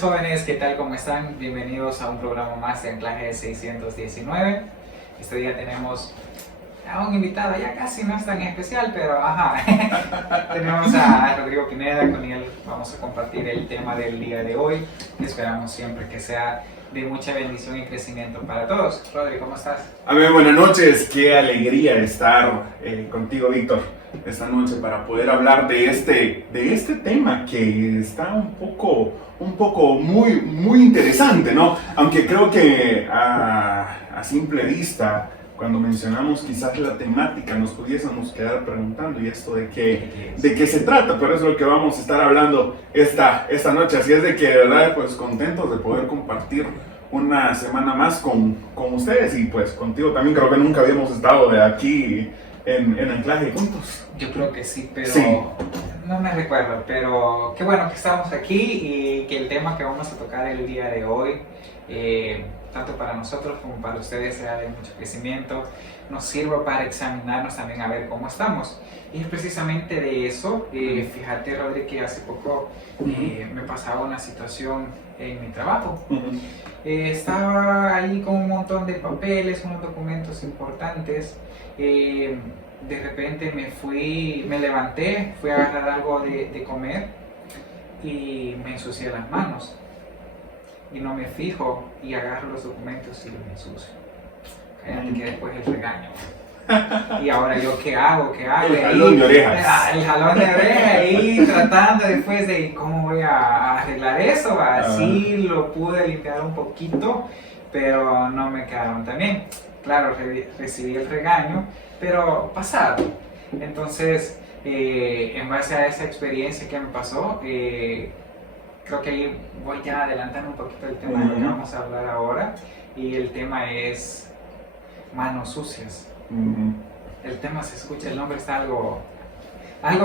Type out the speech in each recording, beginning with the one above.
noches, jóvenes, ¿qué tal? ¿Cómo están? Bienvenidos a un programa más de Anclaje 619. Este día tenemos a un invitado, ya casi no es tan especial, pero tenemos a Rodrigo Pineda, con él vamos a compartir el tema del día de hoy. Esperamos siempre que sea de mucha bendición y crecimiento para todos. Rodrigo, ¿cómo estás? Amén, buenas noches, qué alegría estar contigo, Víctor, esta noche para poder hablar de este tema que está un poco muy interesante, ¿no? Aunque creo que a simple vista, cuando mencionamos quizás la temática, nos pudiésemos quedar preguntando, ¿y esto de qué se trata? Pero es lo que vamos a estar hablando esta noche. Así es de que, de verdad, pues contentos de poder compartir una semana más con ustedes y pues contigo también. Creo que nunca habíamos estado de aquí en Anclaje juntos. Yo creo que sí, pero sí. No me recuerdo, pero qué bueno que estamos aquí y que el tema que vamos a tocar el día de hoy, tanto para nosotros como para ustedes, sea de mucho crecimiento, nos sirva para examinarnos también a ver cómo estamos. Y es precisamente de eso, fíjate, Rodri, que hace poco me pasaba una situación en mi trabajo. Estaba ahí con un montón de papeles, unos documentos importantes. De repente me levanté, fui a agarrar algo de comer y me ensucié las manos. Y no me fijo y agarro los documentos y me ensucio. Cállate que después el regaño. Y ahora yo, ¿qué hago? El jalón de orejas. El jalón de orejas y tratando después de cómo voy a arreglar eso. Así lo pude limpiar un poquito, pero no me quedaron tan bien. Claro, recibí el regaño, pero pasado. Entonces, en base a esa experiencia que me pasó, creo que ahí voy ya adelantando un poquito el tema de lo que vamos a hablar ahora. Y el tema es manos sucias. El tema se escucha, el nombre está algo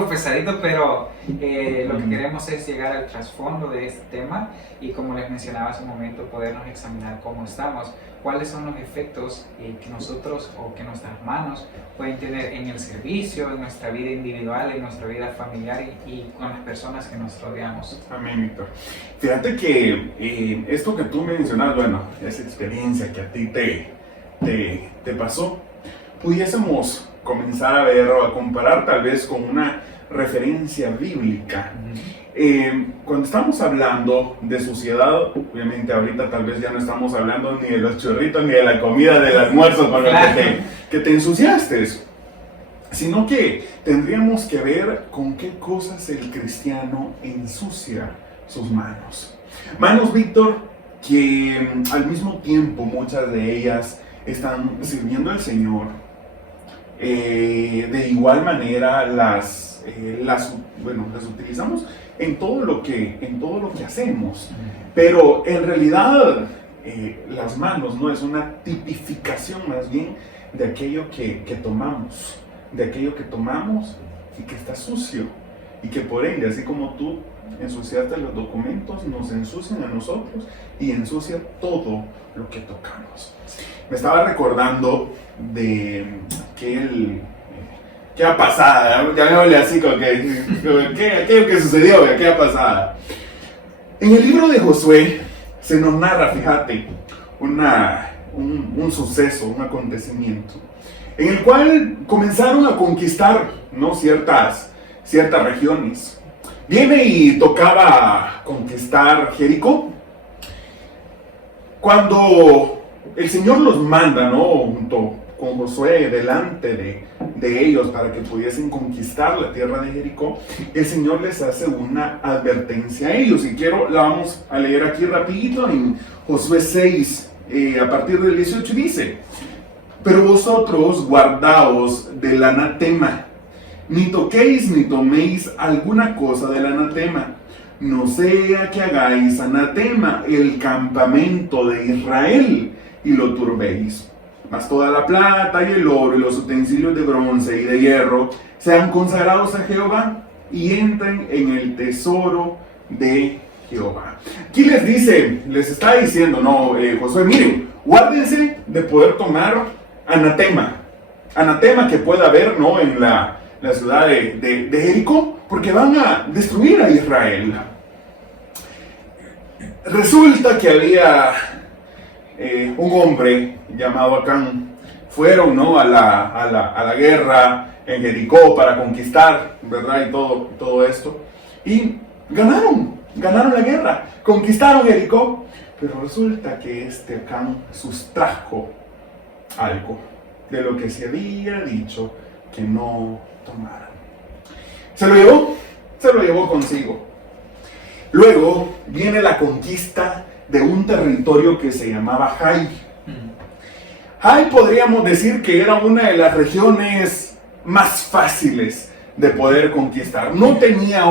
pesadito, pero lo que queremos es llegar al trasfondo de este tema y, como les mencionaba hace un momento, podernos examinar cómo estamos, cuáles son los efectos que nosotros o que nuestras manos pueden tener en el servicio, en nuestra vida individual, en nuestra vida familiar y con las personas que nos rodeamos. Amén, Víctor. Fíjate que esto que tú mencionas, bueno, esa experiencia que a ti te pasó, pudiésemos comenzar a ver o a comparar tal vez con una referencia bíblica. Cuando estamos hablando de suciedad, obviamente ahorita tal vez ya no estamos hablando ni de los churritos ni de la comida del almuerzo con lo que te ensuciaste, sino que tendríamos que ver con qué cosas el cristiano ensucia sus manos. Manos, Víctor, que al mismo tiempo muchas de ellas están sirviendo al Señor. De igual manera las utilizamos en todo lo que hacemos, pero en realidad las manos no es una tipificación más bien de aquello que tomamos y que está sucio, y que por ende, así como tú ensuciaste los documentos, nos ensucian a nosotros y ensucia todo lo que tocamos. Me estaba recordando de aquella pasada, llamémosle así, como aquello que sucedió, aquella pasada. En el libro de Josué se nos narra, fíjate, un suceso, un acontecimiento, en el cual comenzaron a conquistar, ¿no?, ciertas regiones. Viene y tocaba conquistar Jericó. Cuando el Señor los manda, ¿no?, junto con Josué delante de ellos para que pudiesen conquistar la tierra de Jericó, el Señor les hace una advertencia a ellos, y la vamos a leer aquí rapidito en Josué 6, a partir del 18, dice: pero vosotros guardaos del anatema, ni toquéis ni toméis alguna cosa del anatema, no sea que hagáis anatema el campamento de Israel y lo turbéis. Mas toda la plata y el oro y los utensilios de bronce y de hierro sean consagrados a Jehová y entren en el tesoro de Jehová. Aquí les está diciendo, Josué, miren, guárdense de poder tomar anatema que pueda haber, ¿no?, en la ciudad de Jericó, porque van a destruir a Israel. Resulta que había un hombre llamado Acán. Fueron, ¿no?, a la guerra en Jericó para conquistar, ¿verdad? Y todo esto. Y ganaron la guerra, conquistaron Jericó. Pero resulta que este Acán sustrajo algo de lo que se había dicho que no tomaran. Se lo llevó consigo. Luego viene la conquista de un territorio que se llamaba Jai. Jai podríamos decir que era una de las regiones más fáciles de poder conquistar. No tenía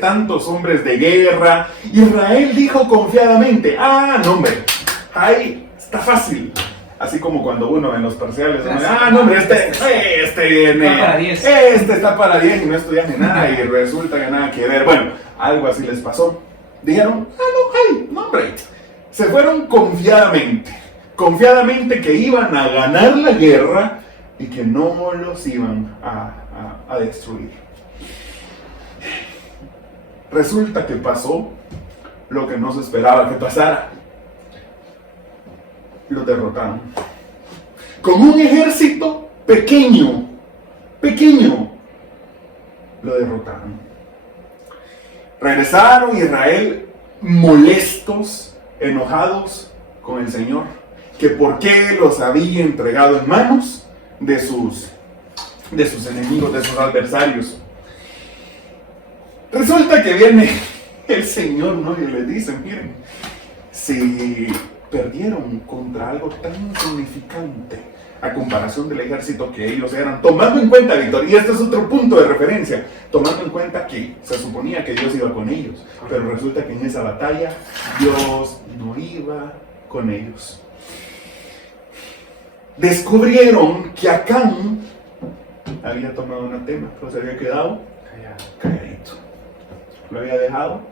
tantos hombres de guerra. Israel dijo confiadamente, no hombre, Jai está fácil. Así como cuando uno en los parciales, no hombre, este está para 10 y no estudias ni nada y resulta que nada que ver. Bueno, algo así les pasó. Dijeron, no hombre. Se fueron confiadamente que iban a ganar la guerra y que no los iban a destruir. Resulta que pasó lo que no se esperaba que pasara. Lo derrotaron. Con un ejército pequeño, lo derrotaron. Regresaron Israel molestos, enojados con el Señor, que por qué los había entregado en manos de sus enemigos, de sus adversarios. Resulta que viene el Señor, ¿no?, y les dice, miren, si perdieron contra algo tan insignificante a comparación del ejército que ellos eran, tomando en cuenta, Víctor, y este es otro punto de referencia, tomando en cuenta que se suponía que Dios iba con ellos, pero resulta que en esa batalla Dios no iba con ellos. Descubrieron que Acán había tomado anatema, pero se había quedado calladito. Lo había dejado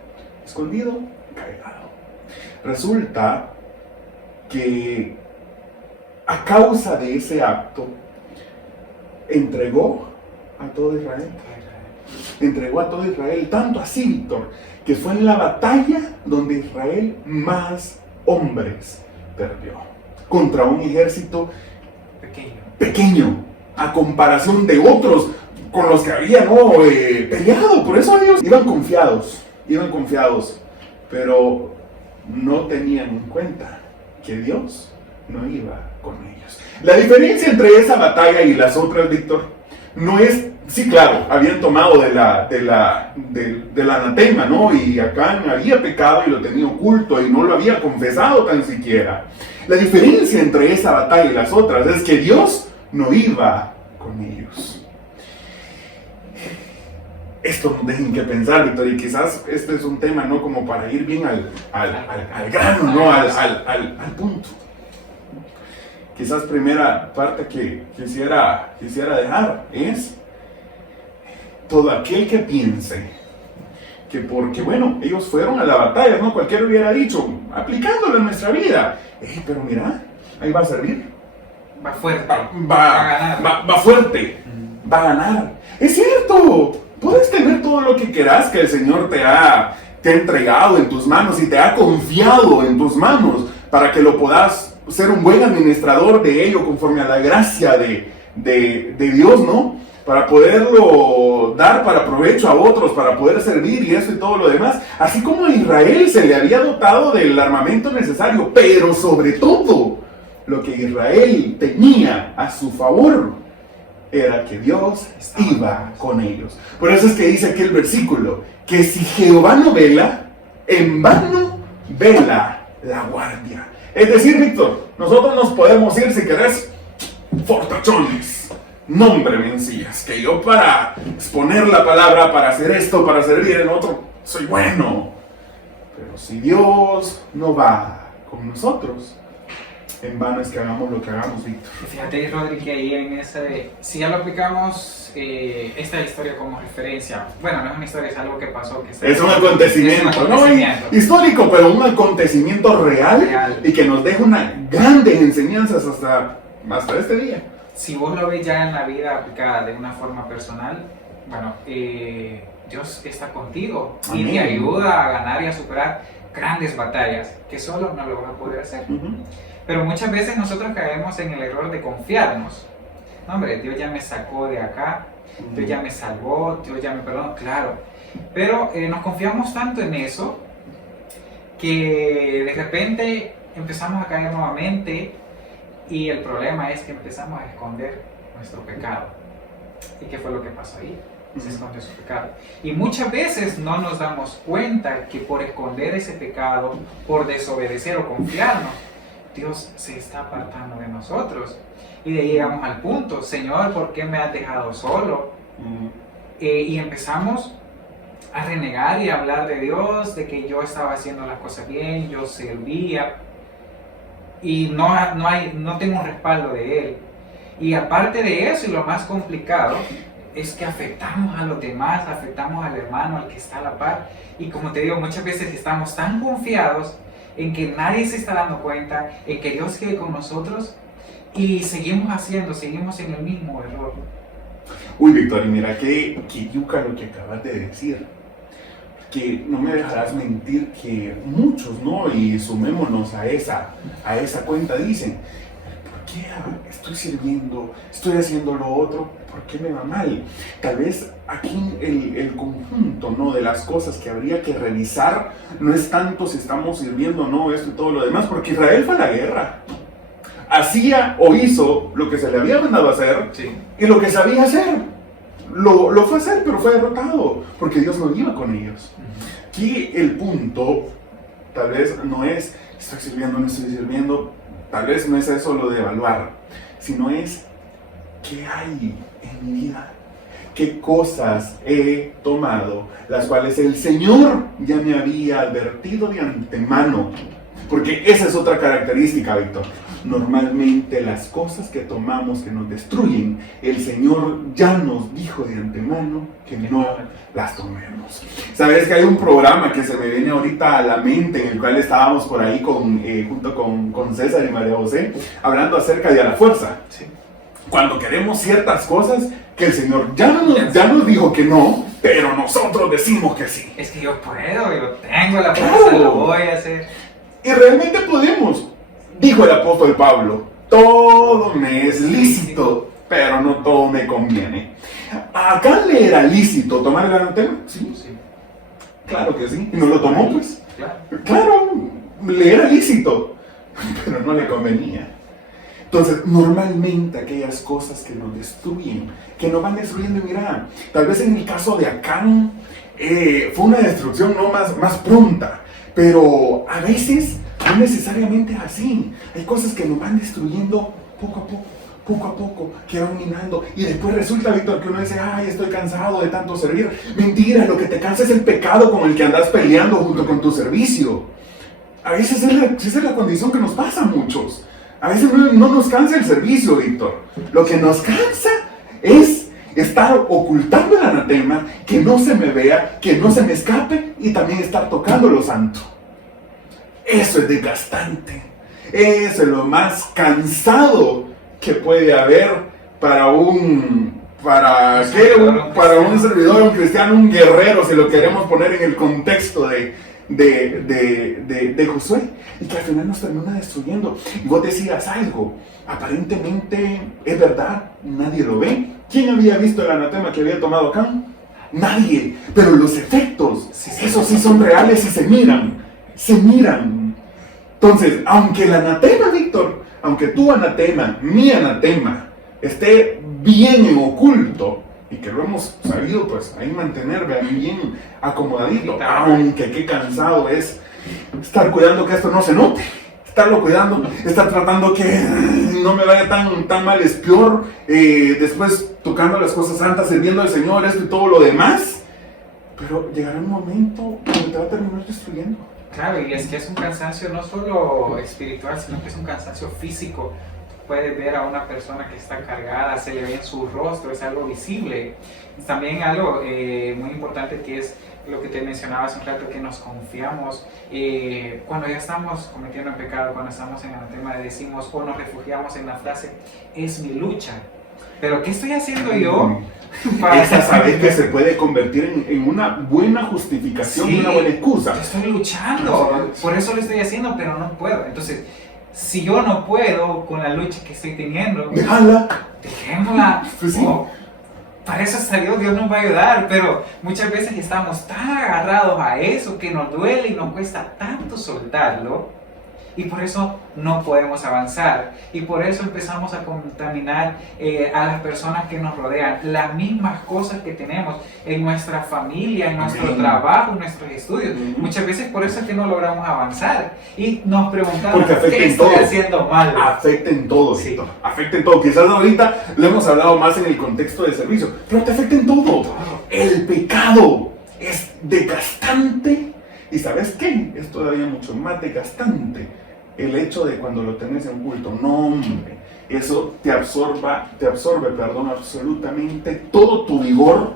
escondido, callado. Resulta que a causa de ese acto entregó a todo Israel. Entregó a todo Israel, tanto así, Víctor, que fue en la batalla donde Israel más hombres perdió contra un ejército pequeño a comparación de otros con los que habían peleado. Por eso ellos iban confiados, pero no tenían en cuenta que Dios no iba con ellos. La diferencia entre esa batalla y las otras, Víctor, no es, sí, claro, habían tomado del anatema, ¿no? Y Acán había pecado y lo tenía oculto y no lo había confesado tan siquiera. La diferencia entre esa batalla y las otras es que Dios no iba con ellos. Esto nos deja que pensar, Víctor, y quizás este es un tema, ¿no?, como para ir bien al grano, ¿no?, al punto. Quizás primera parte que quisiera dejar es todo aquel que piense que porque, bueno, ellos fueron a la batalla, ¿no?, cualquiera hubiera dicho, aplicándolo en nuestra vida, pero mira, ahí va a servir. Va fuerte. Va fuerte. Va a ganar. Es cierto. Puedes tener todo lo que quieras que el Señor te ha entregado en tus manos y te ha confiado en tus manos para que lo puedas ser un buen administrador de ello conforme a la gracia de Dios, ¿no? Para poderlo dar para provecho a otros, para poder servir y eso y todo lo demás. Así como a Israel se le había dotado del armamento necesario, pero sobre todo lo que Israel tenía a su favor era que Dios iba con ellos. Por eso es que dice aquí el versículo, que si Jehová no vela, en vano vela la guardia. Es decir, Víctor, nosotros nos podemos ir, si querés, fortachones, nombre mencillas, que yo para exponer la palabra, para hacer esto, para servir en otro, soy bueno. Pero si Dios no va con nosotros, en vano es que hagamos lo que hagamos, Víctor. Fíjate, Rodri, que ahí en ese, si ya lo aplicamos, esta historia como referencia, bueno, no es una historia, es algo que pasó. Es un acontecimiento, ¿no? Histórico, pero un acontecimiento real y que nos deja unas grandes enseñanzas hasta este día. Si vos lo ves ya en la vida aplicada de una forma personal, bueno, Dios está contigo. Amén. Y te ayuda a ganar y a superar grandes batallas, que solo no lo vas a poder hacer. Ujú. Pero muchas veces nosotros caemos en el error de confiarnos. No, hombre, Dios ya me sacó de acá, Dios ya me salvó, Dios ya me perdonó, claro. Pero nos confiamos tanto en eso que de repente empezamos a caer nuevamente y el problema es que empezamos a esconder nuestro pecado. ¿Y qué fue lo que pasó ahí? Se esconde su pecado. Y muchas veces no nos damos cuenta que por esconder ese pecado, por desobedecer o confiarnos, Dios se está apartando de nosotros. Y de ahí llegamos al punto, Señor, ¿por qué me has dejado solo? Y empezamos a renegar y a hablar de Dios, de que yo estaba haciendo las cosas bien, yo servía, y no tengo un respaldo de Él. Y aparte de eso, y lo más complicado, es que afectamos a los demás, afectamos al hermano, al que está a la par. Y como te digo, muchas veces estamos tan confiados en que nadie se está dando cuenta, en que Dios quede con nosotros, y seguimos en el mismo error. Uy, Víctor, y mira que yuca lo que acabas de decir. Que no me dejarás mentir que muchos, ¿no? Y sumémonos a esa cuenta, dicen, ¿por qué estoy sirviendo, estoy haciendo lo otro? ¿Por qué me va mal? Tal vez aquí el conjunto, ¿no? De las cosas que habría que revisar no es tanto si estamos sirviendo o no, esto y todo lo demás, porque Israel fue a la guerra. Hacía o hizo lo que se le había mandado a hacer, Sí. y lo que sabía hacer. Lo fue a hacer, pero fue derrotado, porque Dios no iba con ellos. Aquí el punto, tal vez no es, estoy sirviendo, no estoy sirviendo, tal vez no es eso lo de evaluar, sino es, ¿qué hay en mi vida? ¿Qué cosas he tomado, las cuales el Señor ya me había advertido de antemano? Porque esa es otra característica, Víctor. Normalmente las cosas que tomamos que nos destruyen, el Señor ya nos dijo de antemano que no las tomemos. Sabes que hay un programa que se me viene ahorita a la mente, en el cual estábamos por ahí junto con César y María José, hablando acerca de a la fuerza. Sí. Cuando queremos ciertas cosas que el Señor ya nos dijo que no, pero nosotros decimos que sí. Es que yo puedo, yo tengo la fuerza, lo voy a hacer. Y realmente podemos. Dijo el apóstol Pablo, todo me es lícito, pero no todo me conviene. ¿Acá le era lícito tomar el anatema? Sí, Sí. claro que sí. ¿Y no lo tomó, pues? Claro. Claro, le era lícito, pero no le convenía. Entonces, normalmente aquellas cosas que nos destruyen, que nos van destruyendo, mira, tal vez en el caso de Acán, fue una destrucción no más pronta, pero a veces no necesariamente así. Hay cosas que nos van destruyendo poco a poco, que van minando. Y después resulta, Víctor, que uno dice, ay, estoy cansado de tanto servir. Mentira, lo que te cansa es el pecado con el que andas peleando junto con tu servicio. A veces esa es la condición que nos pasa a muchos. A veces no nos cansa el servicio, Víctor. Lo que nos cansa es estar ocultando el anatema, que no se me vea, que no se me escape, y también estar tocando lo santo. Eso es desgastante. Eso es lo más cansado que puede haber para un servidor, un cristiano, un guerrero, si lo queremos poner en el contexto de Josué, y que al final nos termina destruyendo. Y vos decías algo, aparentemente es verdad, nadie lo ve. ¿Quién había visto el anatema que había tomado Acán? Nadie, pero los efectos, esos sí son reales y se miran. Entonces, aunque el anatema, Víctor, aunque tu anatema, mi anatema, esté bien en oculto, y que lo hemos sabido pues ahí mantener bien acomodadito, aunque qué cansado es estar cuidando que esto no se note, estarlo cuidando, estar tratando que no me vaya tan mal, es peor, después tocando las cosas santas, sirviendo al Señor, esto y todo lo demás, pero llegará un momento donde te va a terminar destruyendo. Claro, y es que es un cansancio no solo espiritual, sino que es un cansancio físico. Puedes ver a una persona que está cargada, se le ve en su rostro, es algo visible. También algo muy importante que es lo que te mencionaba hace un rato, que nos confiamos. Cuando ya estamos cometiendo un pecado, cuando estamos en el tema, decimos o nos refugiamos en la frase, es mi lucha. Pero ¿qué estoy haciendo yo? Esa saber que se puede convertir en una buena justificación, Sí, una buena excusa. yo estoy luchando, por eso lo estoy haciendo, pero no puedo. Entonces, si yo no puedo con la lucha que estoy teniendo, Déjala. dejémosla. Pues sí. Para eso está Dios, Dios nos va a ayudar, pero muchas veces estamos tan agarrados a eso que nos duele y nos cuesta tanto soltarlo. Y por eso no podemos avanzar. Y por eso empezamos a contaminar a las personas que nos rodean. Las mismas cosas que tenemos en nuestra familia, en nuestro trabajo, en nuestros estudios. Muchas veces por eso es que no logramos avanzar. Y nos preguntamos, ¿qué estoy haciendo mal? Afecta en todo, Sí. Víctor. Afecta en todo. Quizás ahorita lo hemos hablado más en el contexto de servicio, pero te afecta en todo. El pecado es desgastante. ¿Y sabes qué? Es todavía mucho más desgastante el hecho de cuando lo tenés en culto. No, hombre, eso te absorbe, absolutamente todo tu vigor,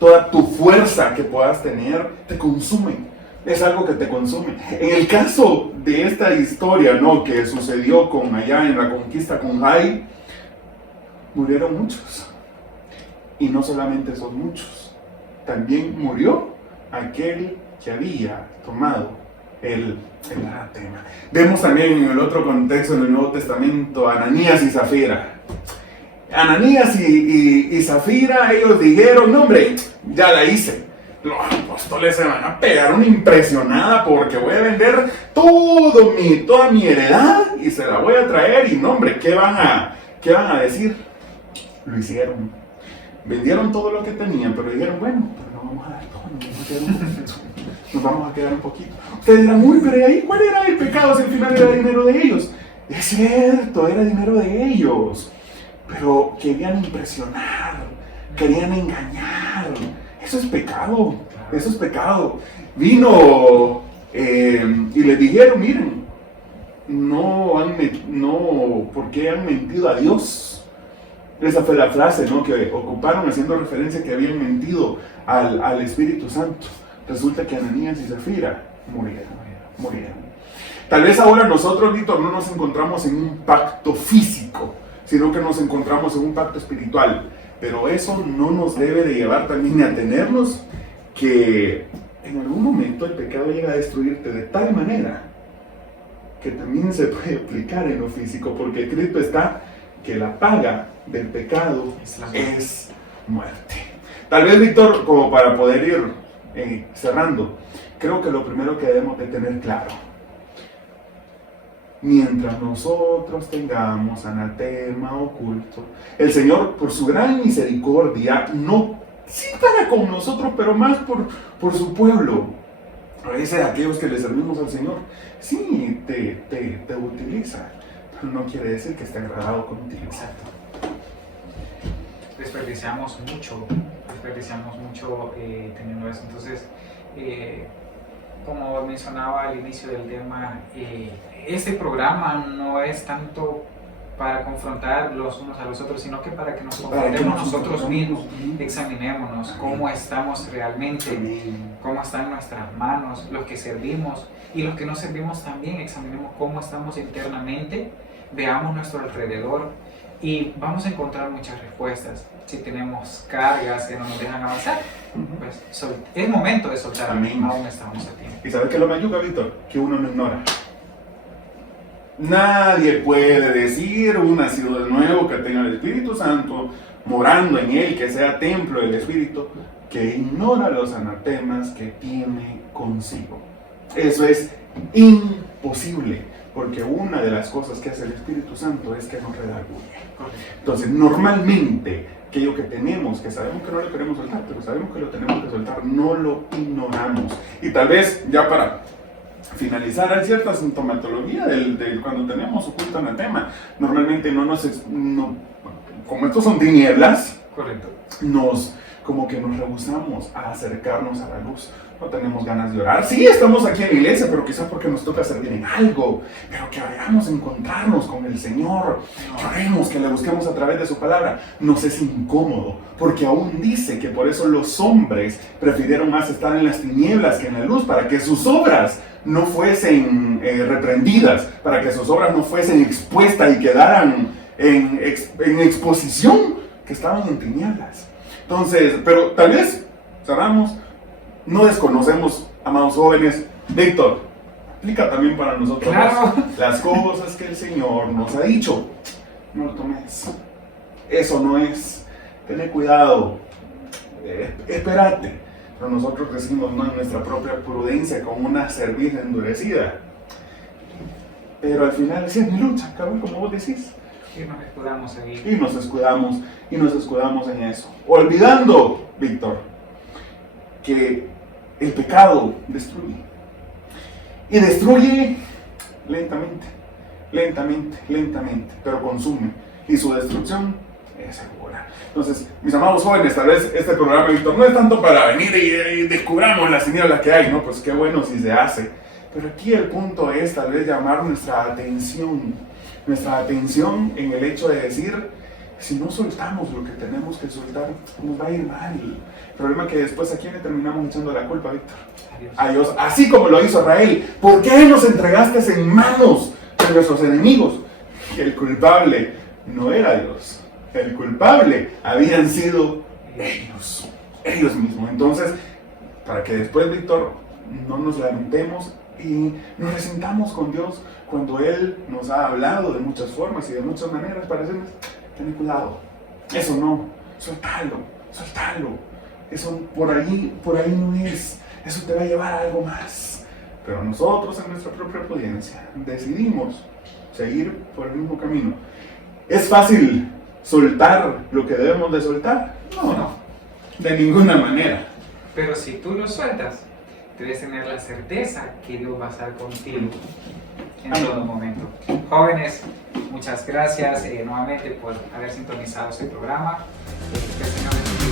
toda tu fuerza que puedas tener, te consume. Es algo que te consume. En el caso de esta historia, ¿no?, que sucedió allá en la conquista con Jai, murieron muchos. Y no solamente son muchos, también murió aquel que había tomado el anatema. Vemos también en el otro contexto, en el Nuevo Testamento, Ananías y Zafira. Ananías y Zafira, ellos dijeron, no, hombre, ya la hice. Los apóstoles se van a pegar una impresionada porque voy a vender toda mi heredad y se la voy a traer. Y no, hombre, ¿qué van a decir? Lo hicieron. Vendieron todo lo que tenían, pero dijeron, bueno, pero no vamos a dar todo, nos vamos a quedar un poquito. Ustedes dirán, uy, pero ahí, ¿cuál era el pecado si al final era dinero de ellos? Es cierto, era dinero de ellos, pero querían impresionar, querían engañar. Eso es pecado, eso es pecado. Vino y les dijeron, miren, ¿por qué han mentido a Dios? Esa fue la frase, ¿no?, que ocuparon haciendo referencia que habían mentido al Espíritu Santo. Resulta que Ananías y Zafira murieron. Tal vez ahora nosotros, Víctor, no nos encontramos en un pacto físico, sino que nos encontramos en un pacto espiritual. Pero eso no nos debe de llevar también a tenernos que en algún momento el pecado llega a destruirte de tal manera que también se puede aplicar en lo físico, porque escrito está que la paga del pecado es muerte. Tal vez, Víctor, como para poder ir cerrando, creo que lo primero que debemos de tener claro, mientras nosotros tengamos anatema oculto, el Señor, por su gran misericordia, no sí para con nosotros, pero más por su pueblo. A veces aquellos que le servimos al Señor, sí, te utiliza, pero no quiere decir que esté agradado contigo. Exacto. Desperdiciamos mucho teniendo eso. Entonces, como mencionaba al inicio del tema, este programa no es tanto para confrontar los unos a los otros, sino que para que nos confrontemos nosotros mismos, examinémonos cómo estamos realmente, cómo están nuestras manos, los que servimos y los que no servimos también, examinemos cómo estamos internamente, veamos nuestro alrededor y vamos a encontrar muchas respuestas. Si tenemos cargas que no nos dejan avanzar, pues es momento de soltar. Amén. Aún estamos a tiempo. ¿Y sabes qué es lo mayuca, Víctor? Que uno no ignora. Nadie puede decir un nacido de nuevo que tenga el Espíritu Santo morando en él, que sea templo del Espíritu, que ignora los anatemas que tiene consigo. Eso es imposible, porque una de las cosas que hace el Espíritu Santo es que nos redarguye. Entonces, normalmente, aquello que tenemos, que sabemos que no lo queremos soltar, pero sabemos que lo tenemos que soltar, no lo ignoramos. Y tal vez, ya para finalizar, hay cierta sintomatología del cuando tenemos oculto anatema. Normalmente como estos son tinieblas, Correcto. como que nos rehusamos a acercarnos a la luz. No tenemos ganas de orar. Sí, estamos aquí en la iglesia, pero quizás porque nos toca servir en algo. Pero que vayamos a encontrarnos con el Señor, que oremos, que le busquemos a través de su palabra. Nos es incómodo, porque aún dice que por eso los hombres prefirieron más estar en las tinieblas que en la luz, para que sus obras no fuesen reprendidas, para que sus obras no fuesen expuestas y quedaran en exposición. que estaban en tinieblas. Entonces, pero tal vez, sabemos, no desconocemos, amados jóvenes. Víctor, aplica también para nosotros Claro. las cosas que el Señor nos ha dicho. No lo tomes. Eso no es. Ten cuidado. Espérate. Pero nosotros decimos no en nuestra propia prudencia como una cerviz endurecida. Pero al final sí es mi lucha, cabrón, como vos decís. Y nos escudamos ahí. Y nos escudamos en eso. Olvidando, Víctor, que el pecado destruye. Y destruye lentamente, pero consume. Y su destrucción es segura. Entonces, mis amados jóvenes, tal vez este programa, Víctor, no es tanto para venir y descubramos las tinieblas que hay, ¿no? Pues qué bueno si se hace. Pero aquí el punto es tal vez llamar nuestra atención en el hecho de decir, si no soltamos lo que tenemos que soltar, nos va a ir mal. El problema es que después a quién le terminamos echando la culpa, Víctor. A Dios, así como lo hizo Israel. ¿Por qué nos entregaste en manos de nuestros enemigos? Que el culpable no era Dios. El culpable habían sido ellos mismos. Entonces, para que después, Víctor, no nos lamentemos y nos resintamos con Dios cuando Él nos ha hablado de muchas formas y de muchas maneras para decirnos, ten cuidado, eso no, suéltalo. Eso por ahí no es, eso te va a llevar a algo más. Pero nosotros en nuestra propia prudencia decidimos seguir por el mismo camino. ¿Es fácil soltar lo que debemos de soltar? No, de ninguna manera. Pero si tú lo sueltas, debes tener la certeza que Dios va a estar contigo en todo momento. Jóvenes, muchas gracias nuevamente por haber sintonizado este programa. Que el Señor les bendiga.